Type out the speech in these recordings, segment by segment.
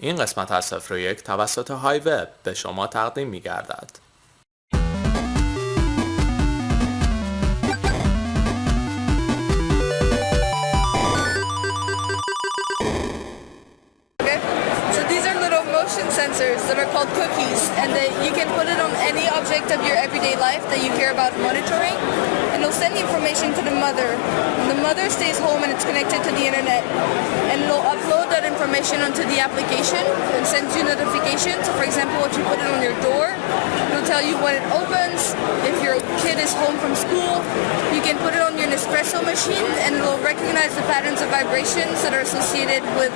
این قسمت از 01 توسط های وب به شما تقدیم می گردد. Sensors that are called cookies, and that you can put it on any object of your everyday life that you care about monitoring, and it'll send the information to the mother. And the mother stays home and it's connected to the internet, and it'll upload that information onto the application and sends you notifications. So for example, if you put it on your door, it'll tell you when it opens. If your kid is home from school, you can put it on your Nespresso machine, and it'll recognize the patterns of vibrations that are associated with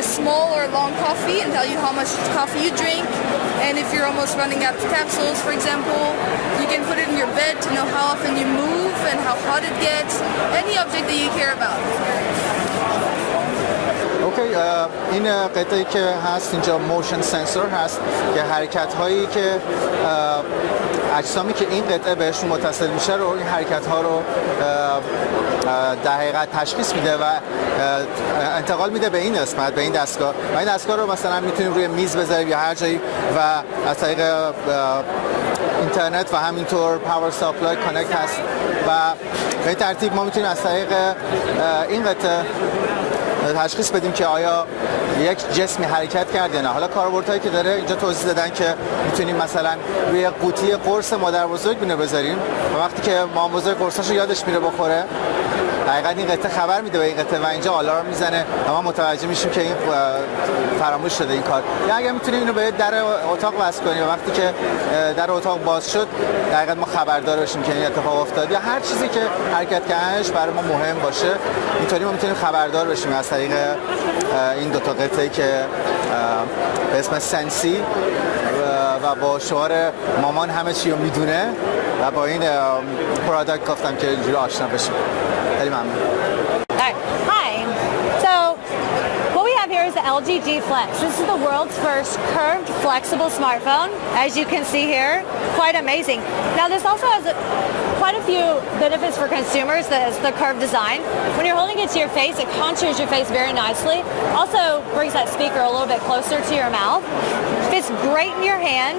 a small or long coffee and tell you how much coffee you drink. And if you're almost running out of capsules, for example, you can put it in your bed to know how often you move and how hot it gets. Any object that you care about. اوکی، این قطعه‌ای که هست اینجا موشن سنسور هست که حرکت هایی که اجسامی که این قطعه بهشون متصل میشه رو، این حرکت ها رو در حقیقت تشخیص میده و انتقال میده به این قسمت، به این دستگاه، و این دستگاه رو مثلا میتونیم روی میز بذاریم یا هر جایی و از طریق اینترنت و همینطور پاور سپلای کانکت هست و به این ترتیب ما میتونیم از طریق این قطعه تشخیص بدیم که آیا یک جسمی حرکت کرد یا نه. حالا کاربردهایی که داره اینجا توضیح دادن که میتونیم مثلا روی قوطی قرص مادر بزرگ بینه بذاریم و وقتی که مام بزرگ قرصاشو یادش میره بخوره، دقیقاً این قطعه خبر میده به این قطعه و اینجا آلارم میزنه و ما متوجه میشیم که این فراموش شده این کار. یا اگر میتونیم اینو به در اتاق وصل کنیم و وقتی که در اتاق باز شد دقیقاً ما خبردار بشیم که این اتفاق افتاد، یا هر چیزی که حرکت کردنش برای ما مهم باشه، اینطوری ما میتونیم خبردار بشیم از طریق این دو تا قطعه‌ای که به اسم سنسی و با شعار مامان همه چی رو میدونه و با این پروداکت گفتم که اینجوری آشنا بشیم. خیلی ممنون. Hi. So what we have here is the LG G Flex. This is the world's first curved flexible smartphone. As you can see here, quite amazing. Now this also has quite a few benefits for consumers. That's the curved design. When you're holding it to your face, it contours your face very nicely. Also brings that speaker a little bit closer to your mouth. Fits great in your hand.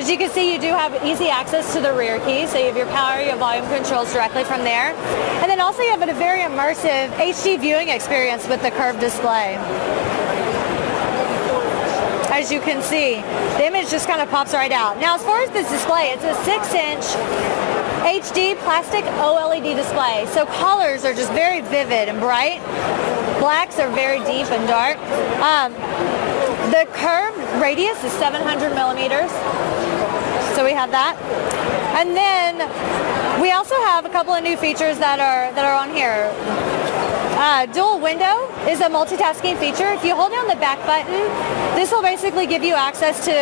As you can see, you do have easy access to the rear key, so you have your power, your volume controls directly from there. And then also you have a very immersive HD viewing experience with the curved display. As you can see, the image just kind of pops right out. Now as far as this display, it's a 6-inch HD plastic OLED display, so colors are just very vivid and bright. Blacks are very deep and dark. The curved radius is 700 millimeters, so we have that. And then we also have a couple of new features that are on here. Dual window is a multitasking feature. If you hold down the back button, this will basically give you access to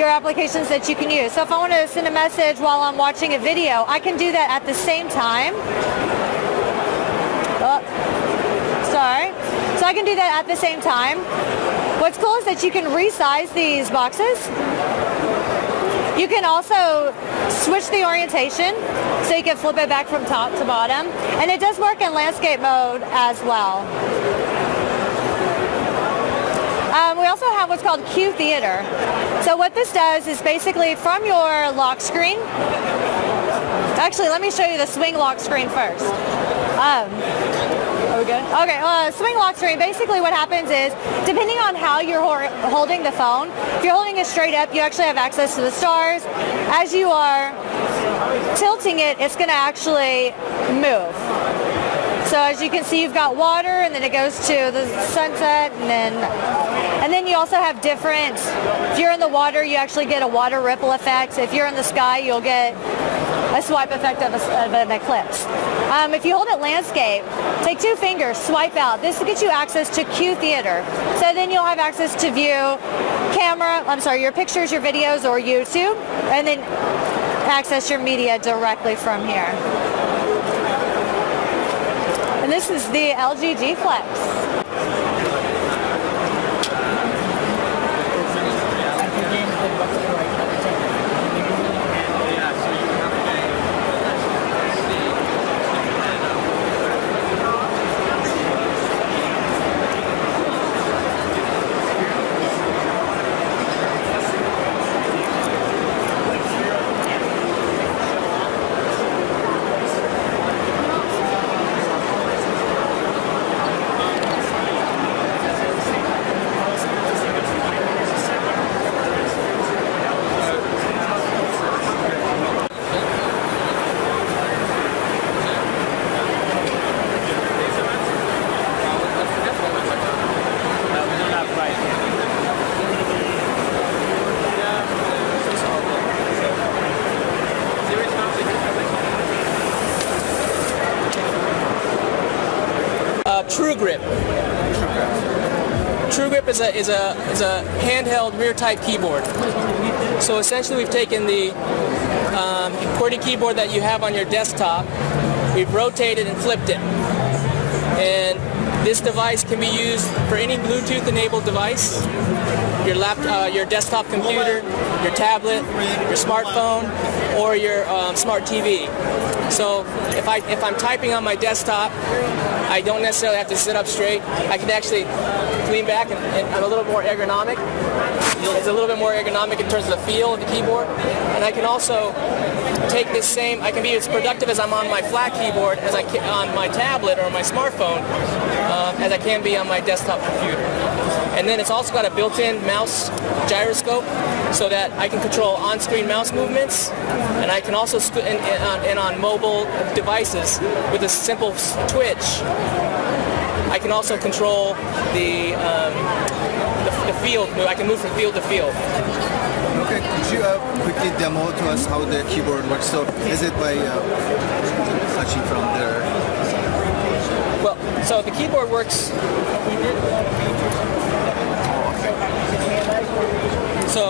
your applications that you can use. So if I want to send a message while I'm watching a video, I can do that at the same time. Oh, sorry. So I can do that at the same time. What's cool is that you can resize these boxes. You can also switch the orientation, so you can flip it back from top to bottom. And it does work in landscape mode as well. We also have what's called Q Theater. So what this does is basically from your lock screen. Actually, let me show you the swing lock screen first. Are we good? Okay, swing lock screen, basically what happens is, depending on how you're holding the phone, if you're holding it straight up, you actually have access to the stars. As you are tilting it, it's going to actually move. So as you can see, you've got water, and then it goes to the sunset, and then you also have different, if you're in the water, you actually get a water ripple effect. If you're in the sky, you'll get a swipe effect of an eclipse. If you hold it landscape, take 2 fingers, swipe out. This will get you access to Q Theater. So then you'll have access to view your pictures, your videos, or YouTube, and then access your media directly from here. And this is the LG G Flex. True Grip. True Grip is a handheld rear type keyboard. So essentially we've taken the QWERTY keyboard that you have on your desktop, we've rotated and flipped it. And this device can be used for any Bluetooth enabled device, your desktop computer, your tablet, your smartphone, or your smart TV. So if I'm typing on my desktop, I don't necessarily have to sit up straight. I can actually lean back and I'm a little more ergonomic. It's a little bit more ergonomic in terms of the feel of the keyboard. And I can also take this same, I can be as productive as I'm on my flat keyboard as I can on my tablet or my smartphone as I can be on my desktop computer. And then it's also got a built-in mouse gyroscope so that I can control on-screen mouse movements, and I can also, and on mobile devices with a simple twitch, I can also control the field. I can move from field to field. Okay, could you quickly demo to us how the keyboard works? So is it by touching from there? Well, so the keyboard works. So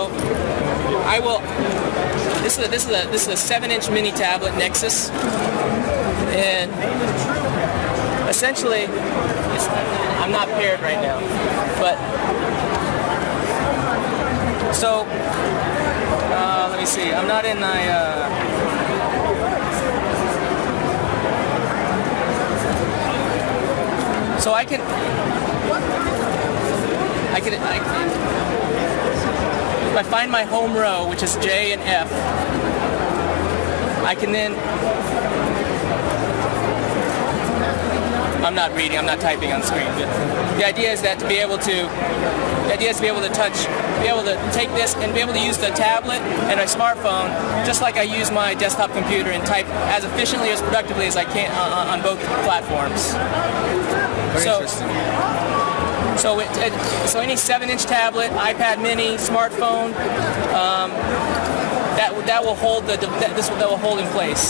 I will. This is a 7-inch mini tablet Nexus, and essentially, I'm not paired right now, but so let me see. I'm not in my. So I can. If I find my home row, which is J and F, I can then. I'm not reading. I'm not typing on screen. The idea is that to be able to. The idea is to be able to touch, be able to take this and be able to use the tablet and my smartphone just like I use my desktop computer and type as efficiently, as productively as I can on both platforms. Very interesting. So any 7-inch tablet, iPad Mini, smartphone, that will hold that will hold in place.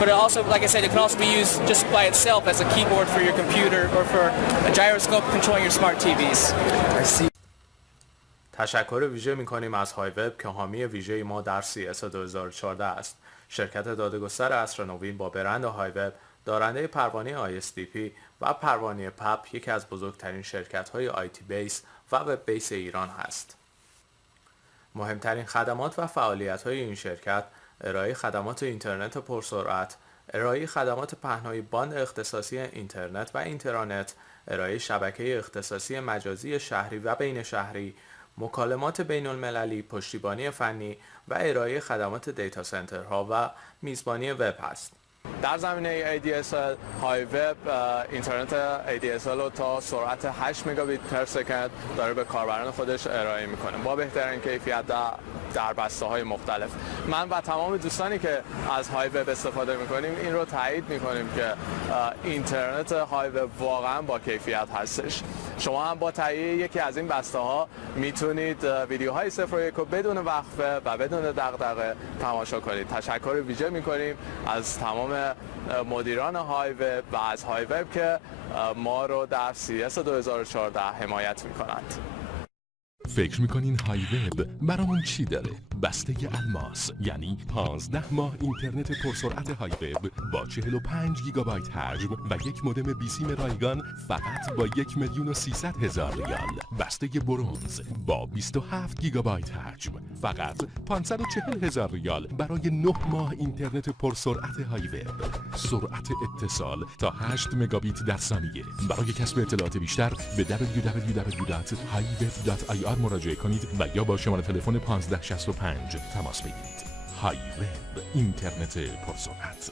But it also, like I said, it can also be used just by itself as a keyboard for your computer or for a gyroscope controlling your smart TVs. I see. تشکر ویژه می‌کنیم از هایوب که حامی ویژه ما در CES 2014 است. شرکت داده‌گستر عصر نوین با برند هایوب، دارنده پروانه ISDP و پروانه PAP، یکی از بزرگترین شرکت‌های آیتی بیس و وب بیس ایران است. مهمترین خدمات و فعالیت‌های این شرکت ارائه خدمات اینترنت پرسرعت، ارائه خدمات پهنای باند اختصاصی اینترنت و اینترانت، ارائه شبکه اختصاصی مجازی شهری و بین شهری، مکالمات بین المللی، پشتیبانی فنی و ارائه خدمات دیتا سنترها و میزبانی وب است. در زمینه ADSL هایوب اینترنت ADSL رو تا سرعت 8 مگابیت پر سکند داره به کاربران خودش ارائه میکنه با بهترین کیفیت در بسته‌های مختلف. من و تمام دوستانی که از هایوب استفاده میکنیم این رو تایید میکنیم که اینترنت هایوب واقعا با کیفیت هستش. شما هم با تهیه یکی از این بسته‌ها میتونید ویدیوهای 0 و 1 رو بدون وقفه و بدون دغدغه تماشا کنید. تشکر ویژه میکنیم از تمام مدیران هایوب و از هایوب که ما رو در CES 2014 حمایت میکنند. فکر میکنین هایوب برامون چی داره؟ بسته الماس، یعنی 15 ماه اینترنت پرسرعت هایوب با 45 گیگابایت حجم و یک مودم بیسیم رایگان فقط با 1,300,000 ریال. بسته برنز با 27 گیگابایت حجم فقط 540,000 ریال برای 9 ماه اینترنت پرسرعت هایوب. سرعت اتصال تا 8 مگابیت در ثانیه. برای کسب اطلاعات بیشتر به www.hiweb.ir مراجعه کنید و یا با شماره تلفن 1565 تماس بگیرید. هایوب، اینترنت پرسرعت.